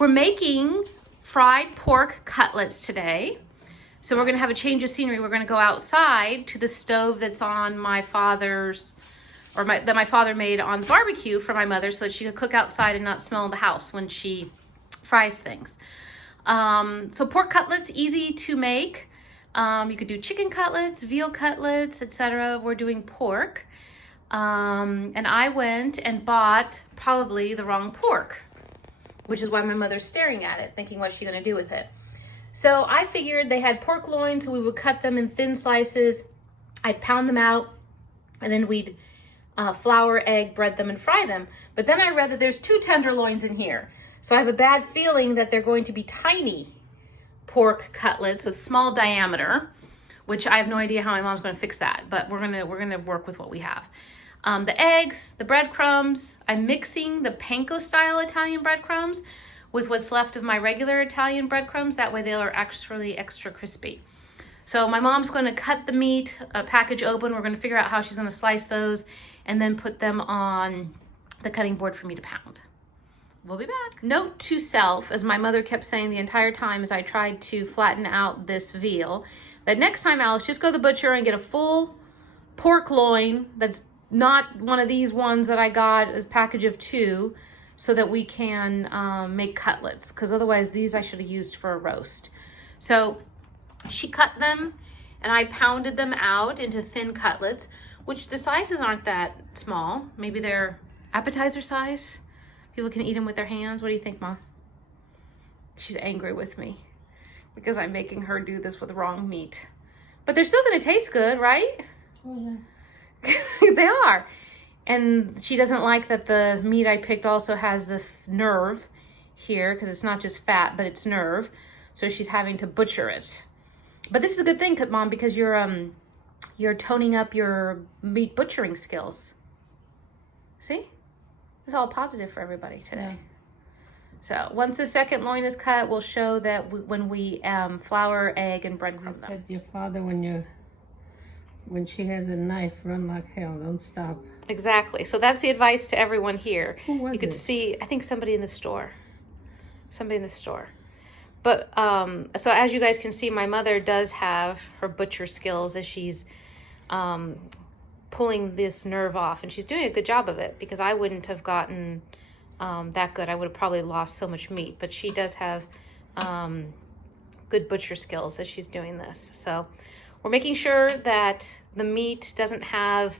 We're making fried pork cutlets today. So we're gonna have a change of scenery. We're gonna go outside to the stove that's on my father's, that my father made on the barbecue for my mother so that she could cook outside and not smell the house when she fries things. So pork cutlets, easy to make. You could do chicken cutlets, veal cutlets, etc. We're doing pork. And I went and bought probably the wrong pork, which is why my mother's staring at it, thinking, what's she gonna do with it? So I figured they had pork loins, so we would cut them in thin slices. I'd pound them out, and then we'd flour, egg, bread them, and fry them. But then I read that there's 2 tenderloins in here. So I have a bad feeling that they're going to be tiny pork cutlets with small diameter, which I have no idea how my mom's gonna fix that, but we're gonna work with what we have. The eggs, the breadcrumbs, I'm mixing the panko style Italian breadcrumbs with what's left of my regular Italian breadcrumbs. That way they are actually extra crispy. So my mom's gonna cut the meat, package open. We're gonna figure out how she's gonna slice those and then put them on the cutting board for me to pound. We'll be back. Note to self, as my mother kept saying the entire time as I tried to flatten out this veal, that next time, Alice, just go to the butcher and get a full pork loin that's not one of these ones that I got as package of 2, so that we can make cutlets, because otherwise these I should have used for a roast. So she cut them and I pounded them out into thin cutlets, which the sizes aren't that small. Maybe they're appetizer size. People can eat them with their hands. What do you think, Mom? She's angry with me because I'm making her do this with wrong meat. But they're still gonna taste good, right? Oh, yeah. They are. And she doesn't like that the meat I picked also has the nerve here, because it's not just fat, but it's nerve. So she's having to butcher it. But this is a good thing, Mom, because you're toning up your meat butchering skills. See? It's all positive for everybody today. Yeah. So once the second loin is cut, we'll show that when we flour, egg, and breadcrumb them. Said your father, when she has a knife, run like hell, don't stop. Exactly. So that's the advice to everyone here. Who was you could it? see, I think somebody in the store. Somebody in the store. But so as you guys can see, my mother does have her butcher skills as she's pulling this nerve off, and she's doing a good job of it, because I wouldn't have gotten that good. I would have probably lost so much meat, but she does have good butcher skills as she's doing this. So we're making sure that the meat doesn't have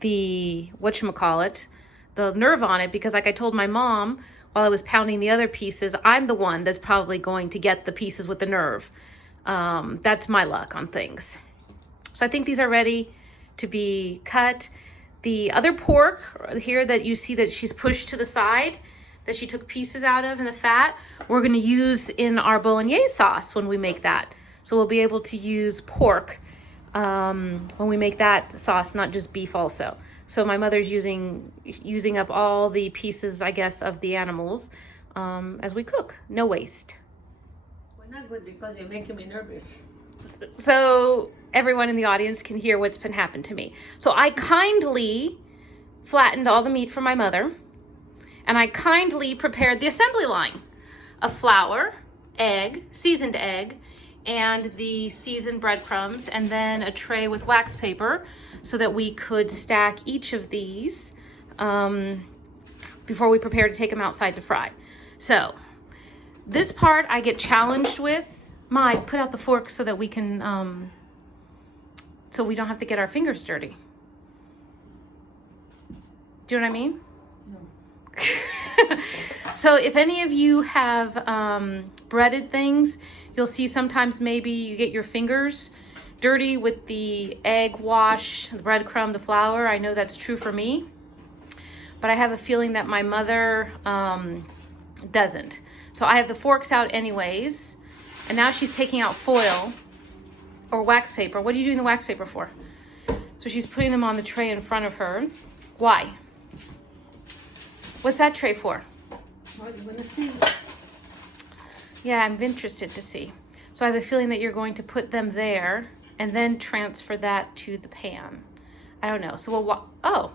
the whatchamacallit, the nerve on it, because like I told my mom while I was pounding the other pieces, I'm the one that's probably going to get the pieces with the nerve. That's my luck on things. So I think these are ready to be cut. The other pork here that you see that she's pushed to the side, that she took pieces out of in the fat, we're gonna use in our bolognese sauce when we make that. So we'll be able to use pork when we make that sauce, not just beef also. So my mother's using up all the pieces, I guess, of the animals as we cook. No waste. Well, not good, because you're making me nervous. So everyone in the audience can hear what's been happened to me. So I kindly flattened all the meat for my mother, and I kindly prepared the assembly line of flour, egg, seasoned egg, and the seasoned breadcrumbs, and then a tray with wax paper so that we could stack each of these before we prepare to take them outside to fry. So this part I get challenged with. Ma, put out the fork so that we can, so we don't have to get our fingers dirty. Do you know what I mean? No. So if any of you have breaded things, you'll see sometimes maybe you get your fingers dirty with the egg wash, the breadcrumb, the flour. I know that's true for me, but I have a feeling that my mother doesn't. So I have the forks out anyways. And now she's taking out foil or wax paper. What are you doing the wax paper for? So she's putting them on the tray in front of her. Why? What's that tray for? Well, you want to see? Yeah, I'm interested to see. So I have a feeling that you're going to put them there and then transfer that to the pan. I don't know. So we'll, oh.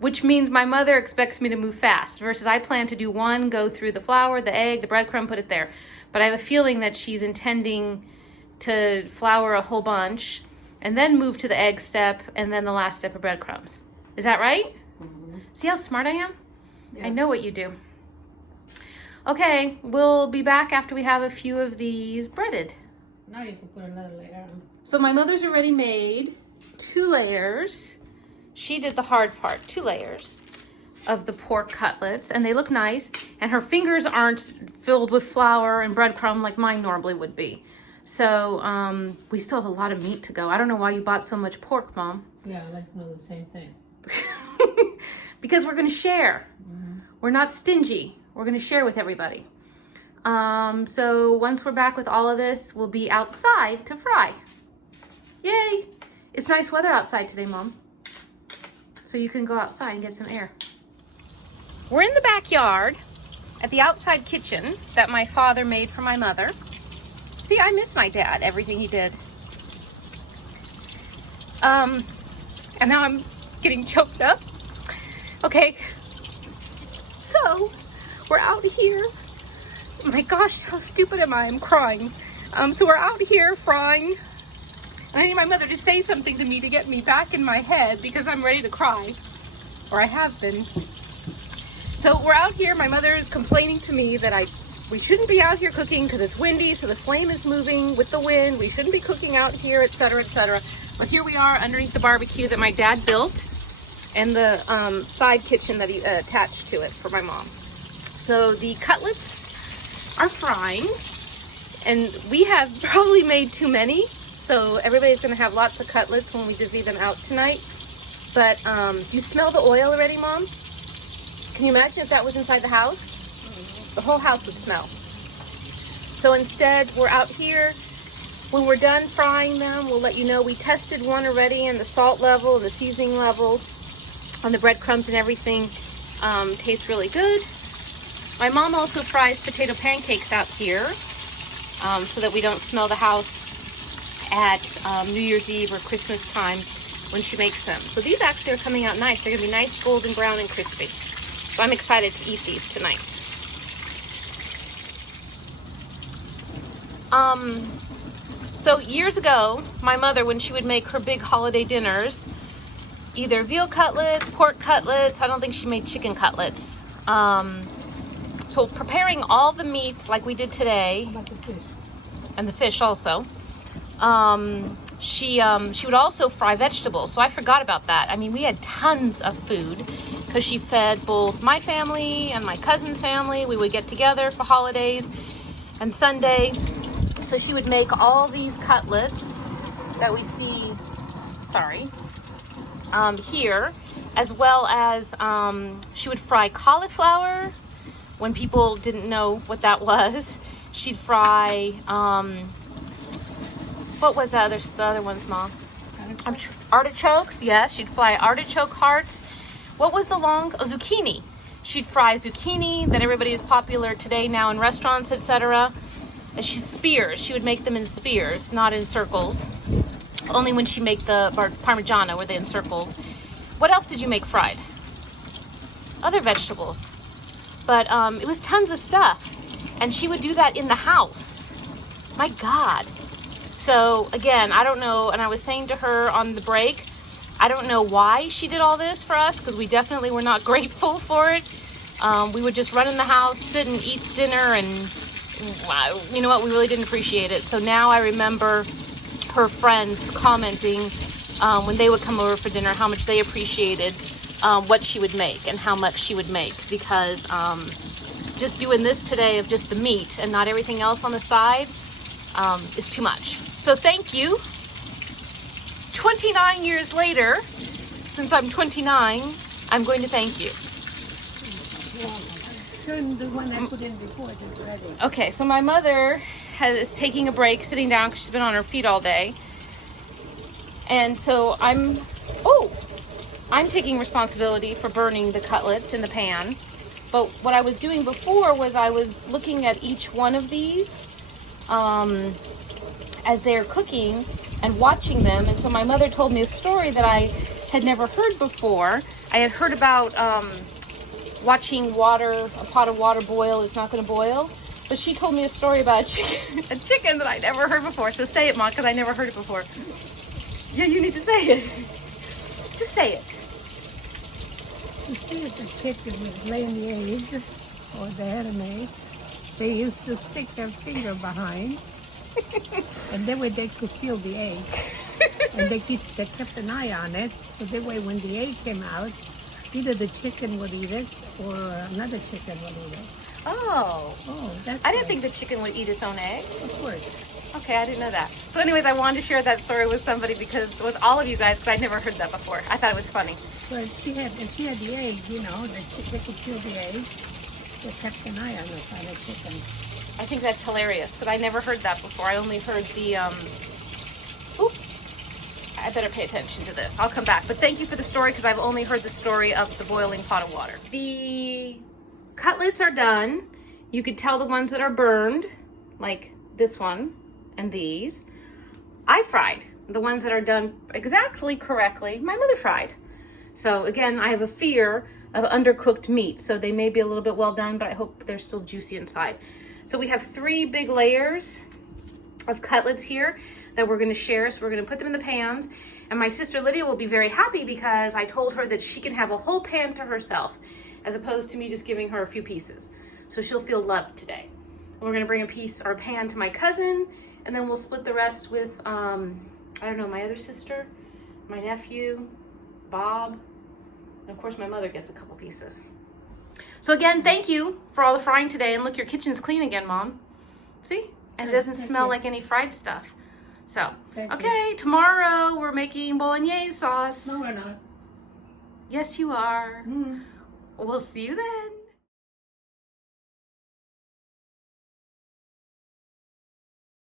which means my mother expects me to move fast versus I plan to do one, go through the flour, the egg, the breadcrumb, put it there. But I have a feeling that she's intending to flour a whole bunch and then move to the egg step and then the last step of breadcrumbs. Is that right? Mm-hmm. See how smart I am? Yeah. I know what you do. Okay, we'll be back after we have a few of these breaded. Now you can put another layer on. So my mother's already made 2 layers. She did the hard part, 2 layers of the pork cutlets, and they look nice. And her fingers aren't filled with flour and breadcrumb like mine normally would be. So we still have a lot of meat to go. I don't know why you bought so much pork, Mom. Yeah, I like to know the same thing. Because we're gonna share. Mm-hmm. We're not stingy. We're gonna share with everybody. So once we're back with all of this, we'll be outside to fry. Yay! It's nice weather outside today, Mom. So you can go outside and get some air. We're in the backyard at the outside kitchen that my father made for my mother. See, I miss my dad, everything he did. And now I'm getting choked up. Okay, so we're out here. Oh my gosh, how stupid am I? I'm crying. So we're out here frying. I need my mother to say something to me to get me back in my head because I'm ready to cry. Or I have been. So we're out here. My mother is complaining to me that we shouldn't be out here cooking because it's windy, so the flame is moving with the wind. We shouldn't be cooking out here, etc., etc. But here we are underneath the barbecue that my dad built and the side kitchen that he attached to it for my mom. So the cutlets are frying, and we have probably made too many. So everybody's gonna have lots of cutlets when we divvy them out tonight. But do you smell the oil already, Mom? Can you imagine if that was inside the house? The whole house would smell. So instead, we're out here. When we're done frying them, we'll let you know. We tested one already, and the salt level and the seasoning level on the breadcrumbs and everything tastes really good. My mom also fries potato pancakes out here so that we don't smell the house at New Year's Eve or Christmas time when she makes them. So these actually are coming out nice. They're gonna be nice, golden brown and crispy. So I'm excited to eat these tonight. So years ago, my mother, when she would make her big holiday dinners, either veal cutlets, pork cutlets, I don't think she made chicken cutlets. So preparing all the meat like we did today, and the fish also, she would also fry vegetables. So I forgot about that. I mean, we had tons of food because she fed both my family and my cousin's family. We would get together for holidays and Sunday. So she would make all these cutlets that we see, here, as well as she would fry cauliflower when people didn't know what that was. She'd fry, what was the other ones, Mom? Artichokes, yes. She'd fry artichoke hearts. What was the zucchini. She'd fry zucchini that everybody is popular today now in restaurants, etc. And spears. She would make them in spears, not in circles. Only when she make the Parmigiano were they in circles. What else did you make fried? Other vegetables. But it was tons of stuff. And she would do that in the house. My God. So again, I don't know, and I was saying to her on the break, I don't know why she did all this for us, because we definitely were not grateful for it. We would just run in the house, sit and eat dinner, and you know what, we really didn't appreciate it. So now I remember her friends commenting when they would come over for dinner how much they appreciated what she would make and how much she would make, because just doing this today of just the meat and not everything else on the side is too much. So thank you. 29 years later, since I'm 29, I'm going to thank you. Turn the one I put in before, it's ready. Okay, so my mother is taking a break, sitting down because she's been on her feet all day. And so I'm taking responsibility for burning the cutlets in the pan. But what I was doing before was I was looking at each one of these as they're cooking and watching them. And so my mother told me a story that I had never heard before I had heard about watching a pot of water boil is not going to boil. But she told me a story about a chicken that I never heard before. So say it, Mom, because I never heard it before. Yeah, you need to say it. Just say it. To see if the chicken was laying the egg, or they had an egg, they used to stick their finger behind, and that way they could feel the egg. And they kept an eye on it, so that way when the egg came out, either the chicken would eat it, or another chicken would eat it. Oh. Oh, that's I didn't good. think the chicken would eat its own egg. Of course. Okay, I didn't know that. So anyways, I wanted to share that story with somebody with all of you guys, because I'd never heard that before. I thought it was funny. So if she had the egg, you know, they could feel the egg. They kept an eye on the chicken. I think that's hilarious, but I never heard that before. I only heard the, oops. I better pay attention to this. I'll come back. But thank you for the story, because I've only heard the story of the boiling pot of water. The cutlets are done. You could tell the ones that are burned, like this one and these. I fried. The ones that are done exactly correctly, my mother fried. So again, I have a fear of undercooked meat. So they may be a little bit well done, but I hope they're still juicy inside. So we have 3 big layers of cutlets here that we're gonna share. So we're gonna put them in the pans. And my sister Lydia will be very happy, because I told her that she can have a whole pan to herself, as opposed to me just giving her a few pieces. So she'll feel loved today. And we're gonna bring a piece or a pan to my cousin, and then we'll split the rest with, I don't know, my other sister, my nephew, Bob, and of course my mother gets a couple pieces. So again, thank you for all the frying today. And look, your kitchen's clean again, Mom. See? And it doesn't smell like any fried stuff. So, okay, tomorrow we're making bolognese sauce. No, we're not. Yes, you are. Mm. We'll see you then.